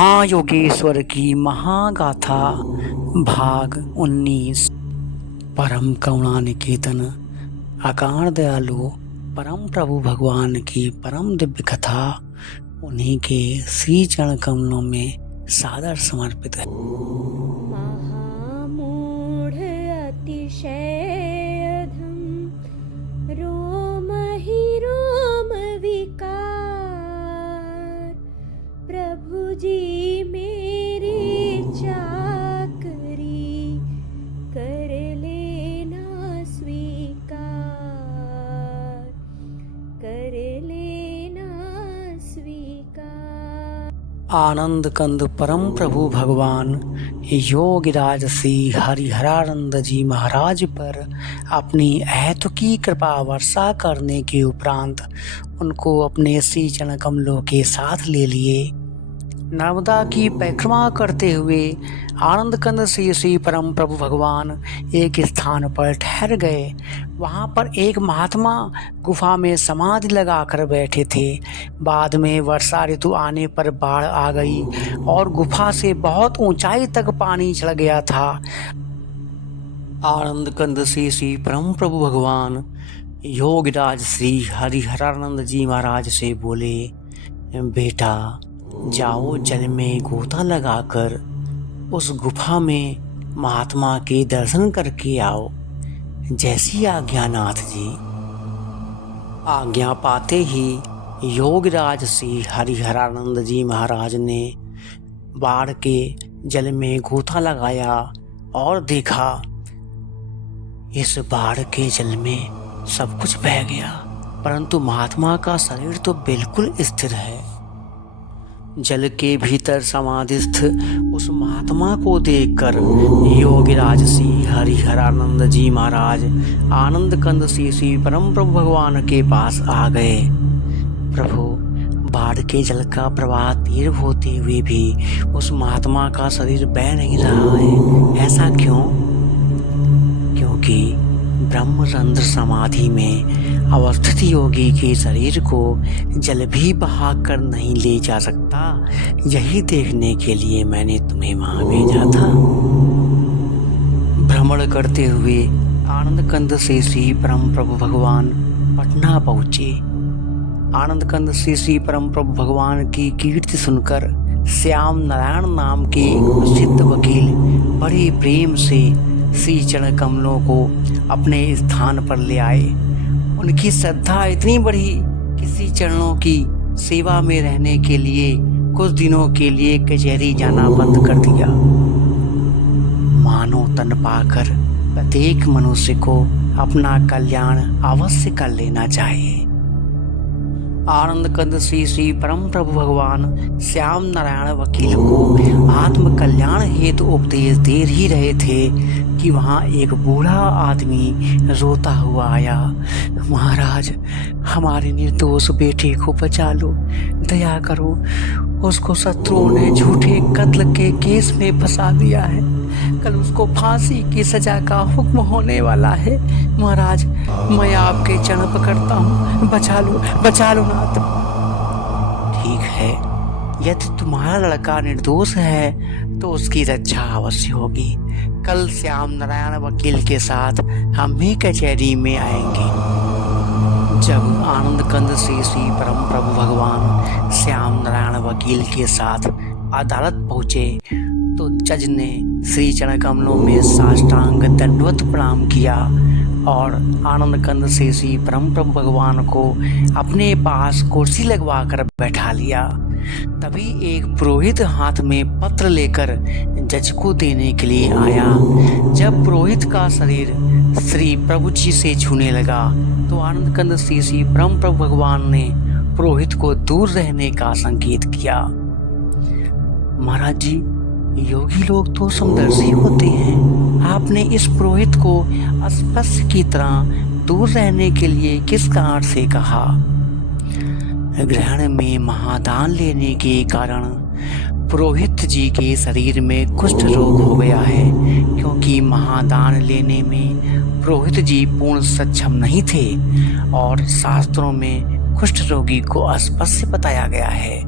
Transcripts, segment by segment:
महायोगेश्वर की महागाथा भाग 19। परम करुणा निकेतन अकारण दयालु परम प्रभु भगवान की परम दिव्य कथा उन्हीं के श्री चरण कमलों में सादर समर्पित है। महामूढ़ अतिशय अधम रोम ही रोम विकार प्रभु जी मेरी चाकरी कर लेना स्वीकार कर लेना स्वीकार। आनंद कंद परम प्रभु भगवान योगिराज श्री हरिहरानंद जी महाराज पर अपनी अहेतुकी कृपा वर्षा करने के उपरांत उनको अपने श्री चरण कमलों के साथ ले लिए नर्मदा की परिक्रमा करते हुए आनंद कंद श्री परम प्रभु भगवान एक स्थान पर ठहर गए। वहाँ पर एक महात्मा गुफा में समाधि लगाकर बैठे थे। बाद में वर्षा ऋतु आने पर बाढ़ आ गई और गुफा से बहुत ऊंचाई तक पानी चढ़ गया था। आनंद कंद श्री परम प्रभु भगवान योगिराज श्री हरिहरानंद जी महाराज से बोले, बेटा जाओ जल में गोता लगाकर उस गुफा में महात्मा के दर्शन करके आओ। जैसी आज्ञा नाथ जी। आज्ञा पाते ही योगिराज श्री हरिहरानंद जी महाराज ने बाढ़ के जल में गोता लगाया और देखा इस बाढ़ के जल में सब कुछ बह गया, परंतु महात्मा का शरीर तो बिल्कुल स्थिर है। जल के भीतर समाधिस्थ उस महात्मा को देखकर योगिराज श्री हरिहरानंद जी महाराज आनंद कंद श्री परम प्रभु भगवान के पास आ गए। प्रभु, बाढ़ के जल का प्रवाह तीव्र होते हुए भी उस महात्मा का शरीर बह नहीं रहा है, ऐसा क्यों? क्योंकि ब्रह्मरंध्र समाधि में अवस्थित योगी के शरीर को जल भी बहा कर नहीं ले जा सकता। यही देखने के लिए मैंने तुम्हें वहां भेजा था। भ्रमण करते हुए आनंद कंद श्री परम प्रभु भगवान पटना पहुँचे। आनंद कंद श्री परम प्रभु भगवान की कीर्ति सुनकर श्याम नारायण नाम के प्रसिद्ध वकील बड़े प्रेम से श्री चरण कमलों को अपने स्थान पर ले आए। उनकी श्रद्धा इतनी बढ़ी कि श्री चरणों की सेवा में रहने के लिए कुछ दिनों के लिए कचहरी जाना बंद कर दिया। मानव तन पाकर प्रत्येक मनुष्य को अपना कल्याण अवश्य कर लेना चाहिए। आनंद कंद श्री परम प्रभु भगवान श्याम नारायण वकील को आत्म कल्याण हेतु उपदेश दे ही रहे थे कि वहाँ एक बूढ़ा आदमी रोता हुआ आया। महाराज, हमारे निर्दोष बेटे को बचा लो, दया करो, उसको शत्रुओं ने झूठे कत्ल के केस में फंसा दिया है। कल उसको फांसी की सजा का हुक्म होने वाला है। महाराज, मैं आपके चरण पकड़ता हूँ, बचा लो नाथ। ठीक है, यदि तुम्हारा लड़का निर्दोष है तो उसकी रक्षा अवश्य होगी। कल श्याम नारायण वकील के साथ हम भी कचहरी में आएंगे। जब आनंद कंद श्री परम प्रभु भगवान श्याम नारायण वकील के साथ अदालत पहुँचे तो जज ने श्री चरण कमलों में साष्टांग दंडवत प्रणाम किया और आनंद कंद श्री परम प्रभु भगवान को अपने पास कुर्सी लगवा कर बैठा लिया। तभी एक पुरोहित हाथ में पत्र लेकर जज को देने के लिए आया। जब पुरोहित का शरीर श्री प्रभु जी से छूने लगा तो आनंद कंद श्री परम प्रभु भगवान ने पुरोहित को दूर रहने का संकेत किया। महाराज जी, योगी लोग तो समदर्शी होते हैं, आपने इस पुरोहित को अस्पष्ट की तरह दूर रहने के लिए किस कारण से कहा? ग्रहण में महादान लेने के कारण पुरोहित जी के शरीर में कुष्ठ रोग हो गया है। क्योंकि महादान लेने में पुरोहित जी पूर्ण सक्षम नहीं थे और शास्त्रों में कुष्ठ रोगी को अस्पष्ट बताया गया है।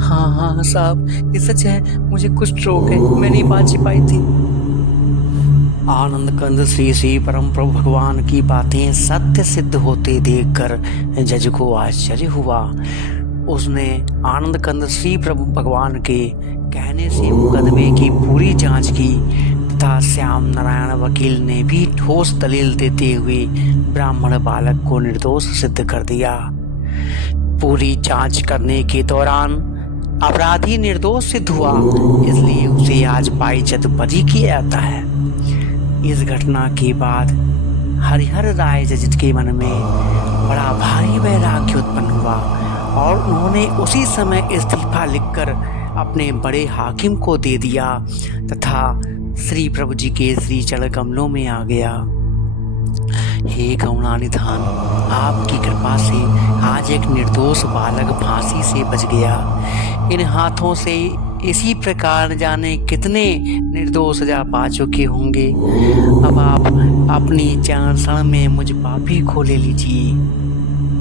हाँ साहब, ये सच है, मुझे कुछ स्ट्रोक है, मैं नहीं बात छिपाई थी। आनंद कंद श्री श्री परम प्रभु भगवान की बातें सत्य सिद्ध होते देखकर जज को आश्चर्य हुआ। उसने आनंद कंद श्री प्रभु भगवान के कहने से मुकदमे की पूरी जांच की तथा श्याम नारायण वकील ने भी ठोस दलील देते हुए ब्राह्मण बालक को निर्दोष सिद्ध कर दिया। पूरी जांच करने के दौरान अपराधी निर्दोष सिद्ध हुआ, इसलिए उसे आज बाइज्जत बरी किया जाता है। इस घटना के बाद हरिहर राय जज के मन में बड़ा भारी वैराग्य उत्पन्न हुआ और उन्होंने उसी समय इस्तीफा लिखकर अपने बड़े हाकिम को दे दिया तथा श्री प्रभु जी के श्री चरण कमलों में आ गया। हे करुणानिधान, आपकी कृपा से आज एक निर्दोष बालक फांसी से बच गया। इन हाथों से इसी प्रकार न जाने कितने निर्दोष सजा पा चुके होंगे। अब आप अपनी चरण शरण में मुझ पापी को ले लीजिए।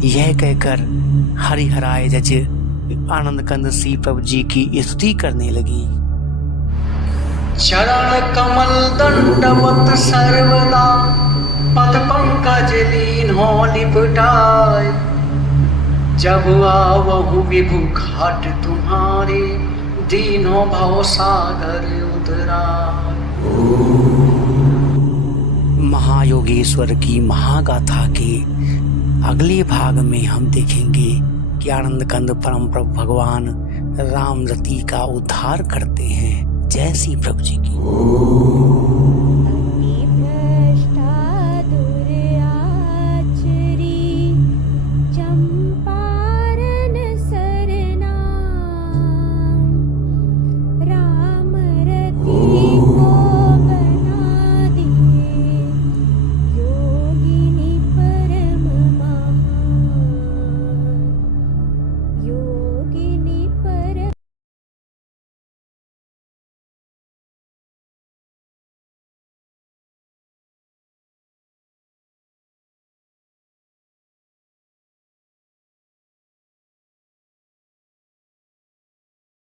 यह कहकर हरिहराय जज आनंद कंद श्री प्रभु जी की स्तुति करने लगी। चरण कमल दंडवत सर्वदा पद पंकज लीन्हो लिपटाय। जब आवहु विभु घाट तुम्हारे दीनो भव सागर उतराय। महायोगेश्वर की महागाथा के अगले भाग में हम देखेंगे कि आनंद कंद परम प्रभु भगवान राम रति का उद्धार करते हैं। जय श्री प्रभु जी की।